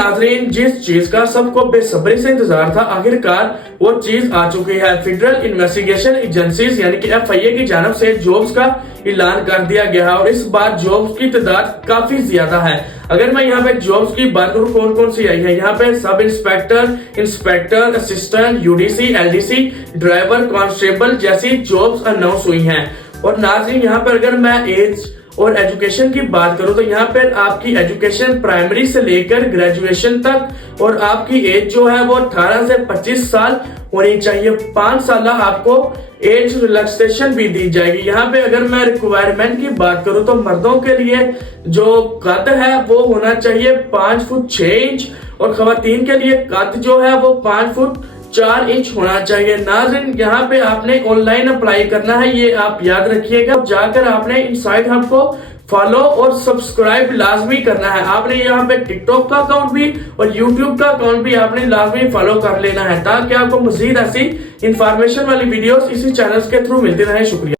नाजरीन, जिस चीज का सबको बेसब्री से इंतजार था, आखिरकार वो चीज आ चुकी है। फेडरल इन्वेस्टिगेशन एजेंसीज यानी कि FIA की जानब से जॉब्स का ऐलान कर दिया गया है और इस बार जॉब्स की तादाद काफी ज्यादा है। अगर मैं यहाँ पे जॉब्स की बात करूँ कौन कौन सी आई है, यहाँ पे sub inspector, inspector assistant, UDC, LDC, driver, constable जैसी जॉब्स अनाउंस हुई हैं। और नाज़रीन, यहाँ पर अगर मैं एज और एजुकेशन की बात करूं तो यहाँ पर आपकी एजुकेशन प्राइमरी से लेकर ग्रेजुएशन तक और आपकी एज जो है वो 18 से 25 साल होनी चाहिए। 5 साल आपको एज रिलैक्सेशन भी दी जाएगी। यहाँ पे अगर मैं रिक्वायरमेंट की बात करूं तो मर्दों के लिए जो कद है वो होना चाहिए 5 फुट 6 इंच और खवातीन के लिए कद जो है वो 5 फुट 4 इंच होना चाहिए। नाज़रीन, यहाँ पे आपने ऑनलाइन अप्लाई करना है, ये आप याद रखिएगा। जाकर आपने इनसाइड हब को फॉलो और सब्सक्राइब लाजमी करना है। आपने यहाँ पे टिकटॉक का अकाउंट भी और यूट्यूब का अकाउंट भी आपने लाजमी फॉलो कर लेना है ताकि आपको मजीद ऐसी इंफॉर्मेशन वाली वीडियोस इसी चैनल के थ्रू मिलती रहे। शुक्रिया।